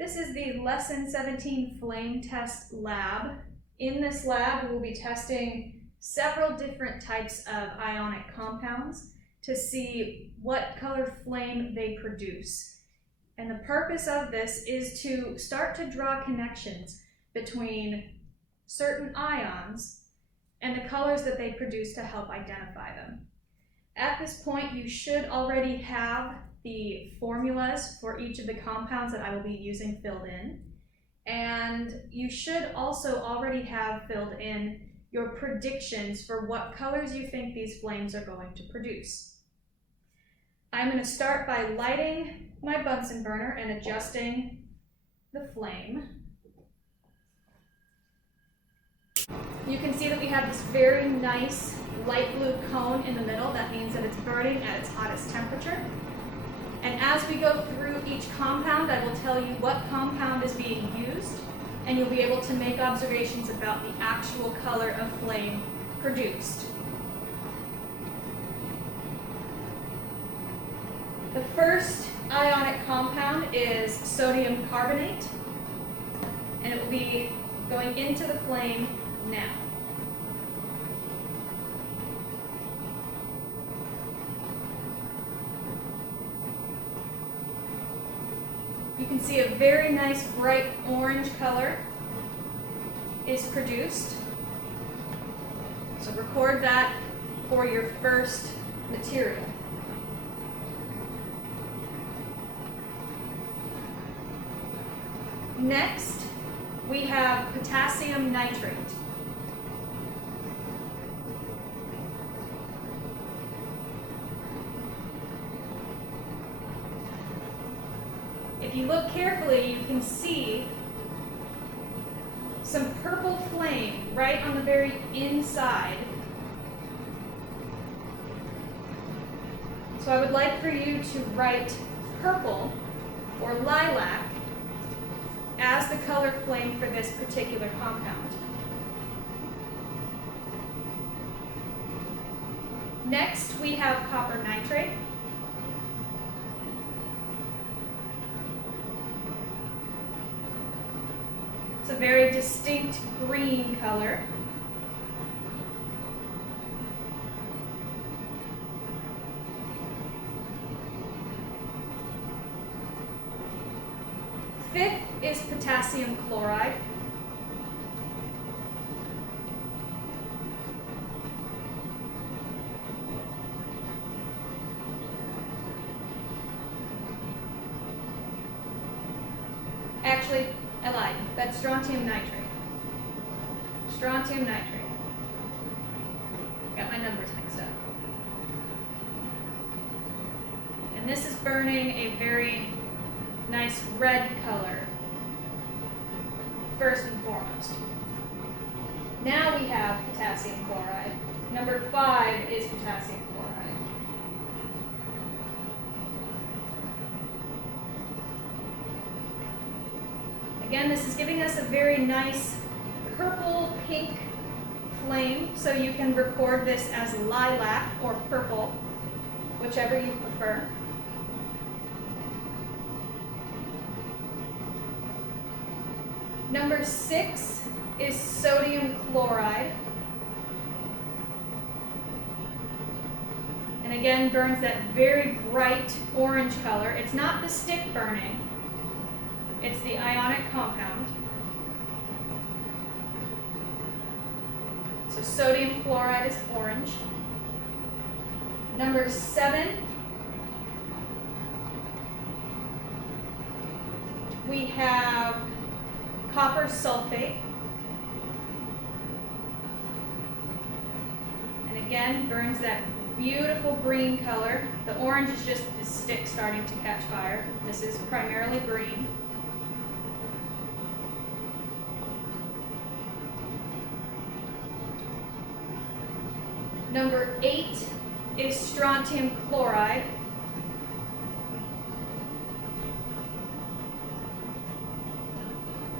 This is the Lesson 17 Flame Test Lab. In this lab, we will be testing several different types of ionic compounds to see what color flame they produce. And the purpose of this is to start to draw connections between certain ions and the colors that they produce to help identify them. At this point, you should already have the formulas for each of the compounds that I will be using filled in. And you should also already have filled in your predictions for what colors you think these flames are going to produce. I'm going to start by lighting my Bunsen burner and adjusting the flame. You can see that we have this very nice light blue cone in the middle. That means that it's burning at its hottest temperature. And as we go through each compound, I will tell you what compound is being used, and you'll be able to make observations about the actual color of flame produced. The first ionic compound is sodium carbonate, and it will be going into the flame now. You can see a very nice bright orange color is produced. So record that for your first material. Next, we have potassium nitrate. If you look carefully, you can see some purple flame right on the very inside. So I would like for you to write purple or lilac as the color flame for this particular compound. Next, we have copper nitrate. It's a very distinct green color. Fifth is potassium chloride. Actually, I lied. That's strontium nitrate. Strontium nitrate. Got my numbers mixed up. And this is burning a very nice red color, first and foremost. Now we have potassium chloride. Number 5 is potassium chloride. Again, this is giving us a very nice purple pink flame, so you can record this as lilac or purple, whichever you prefer. Number 6 is sodium chloride. And again, burns that very bright orange color. It's not the stick burning, it's the ionic compound. So sodium chloride is orange. Number 7, we have copper sulfate. And again, burns that beautiful green color. The orange is just the stick starting to catch fire. This is primarily green. Number 8 is strontium chloride.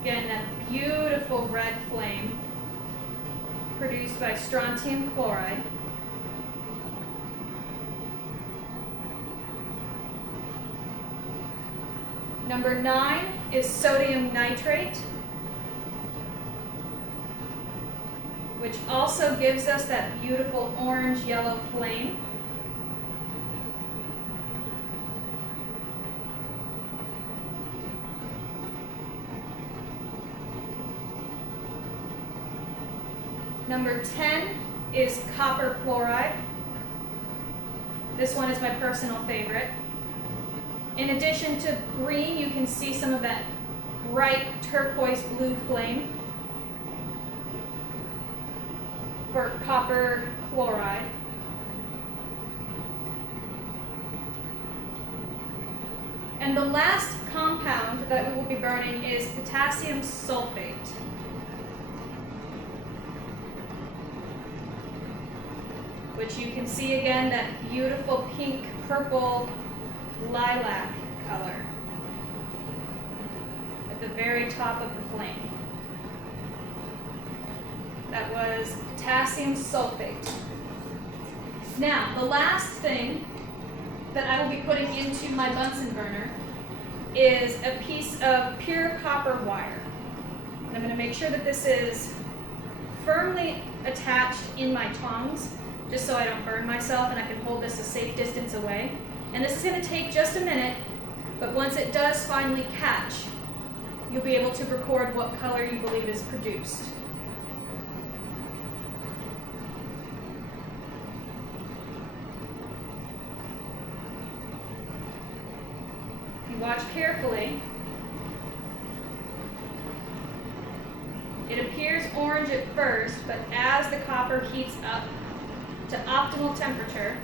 Again, that beautiful red flame produced by strontium chloride. Number 9 is sodium nitrate, which also gives us that beautiful orange-yellow flame. Number 10 is copper chloride. This one is my personal favorite. In addition to green, you can see some of that bright turquoise blue flame for copper chloride. And the last compound that we will be burning is potassium sulfate. Which you can see again, that beautiful pink, purple, lilac color at the very top of the flame. That was potassium sulfate. Now, the last thing that I will be putting into my Bunsen burner is a piece of pure copper wire. And I'm going to make sure that this is firmly attached in my tongs, just so I don't burn myself and I can hold this a safe distance away. And this is going to take just a minute, but once it does finally catch, you'll be able to record what color you believe is produced. If you watch carefully, it appears orange at first, but as the copper heats up to optimal temperature,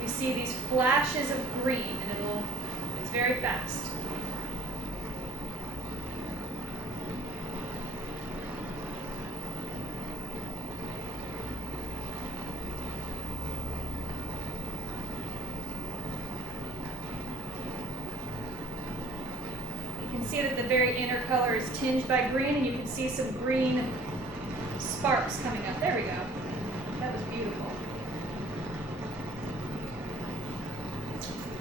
we see these flashes of green, and it's very fast. You can see that the very inner color is tinged by green, and you can see some green sparks coming up. There we go. That was beautiful.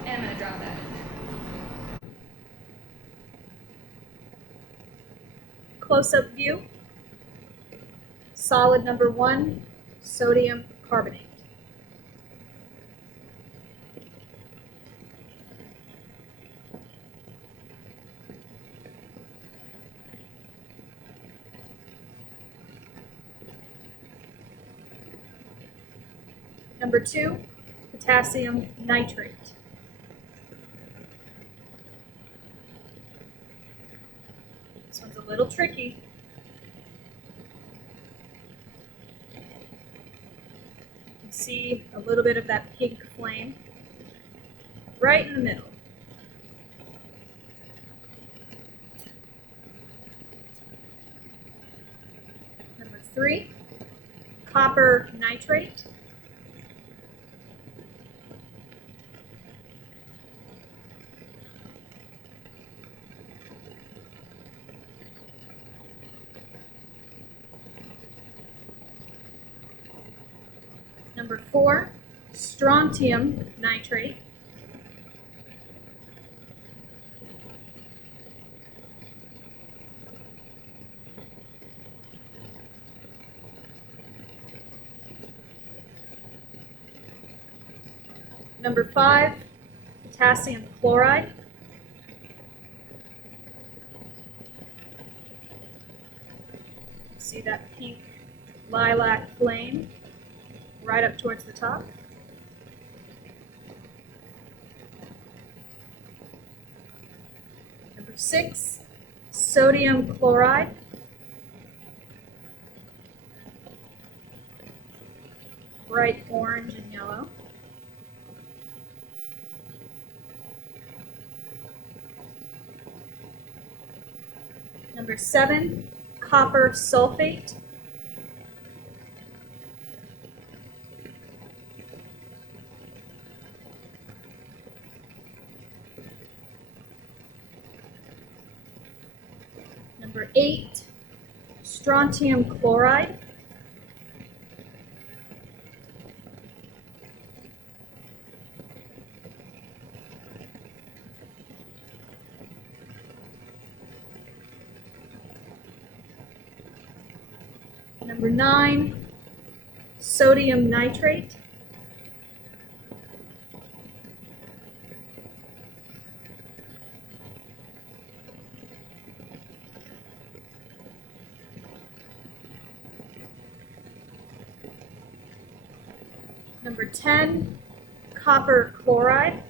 And I'm going to drop that in there. Close-up view. Solid number 1, sodium carbonate. Number 2, potassium nitrate. This one's a little tricky. You can see a little bit of that pink flame right in the middle. Number 3, copper nitrate. Number 4, strontium nitrate. Number 5, potassium chloride. See that pink lilac flame right up towards the top. Number 6, sodium chloride. Bright orange and yellow. Number 7, copper sulfate. Number 8, strontium chloride. Number 9, sodium nitrate. Number 10, copper chloride.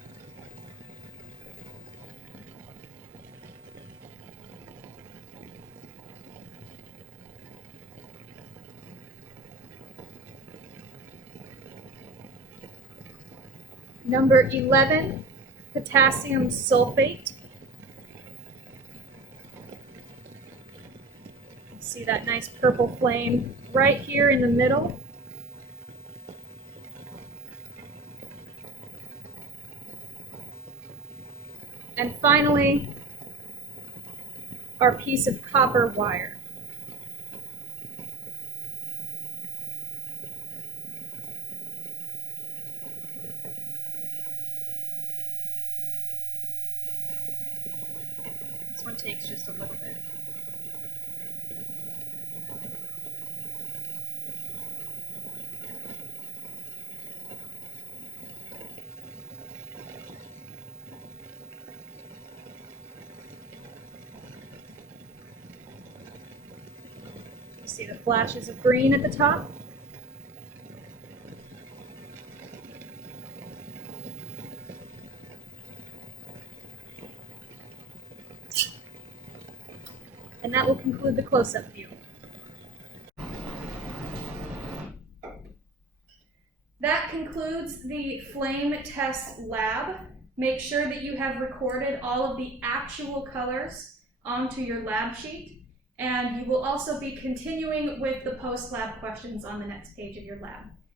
Number 11, potassium sulfate. See that nice purple flame right here in the middle. And finally, our piece of copper wire. This one takes just a little bit. See the flashes of green at the top? And that will conclude the close-up view. That concludes the flame test lab. Make sure that you have recorded all of the actual colors onto your lab sheet. And you will also be continuing with the post-lab questions on the next page of your lab.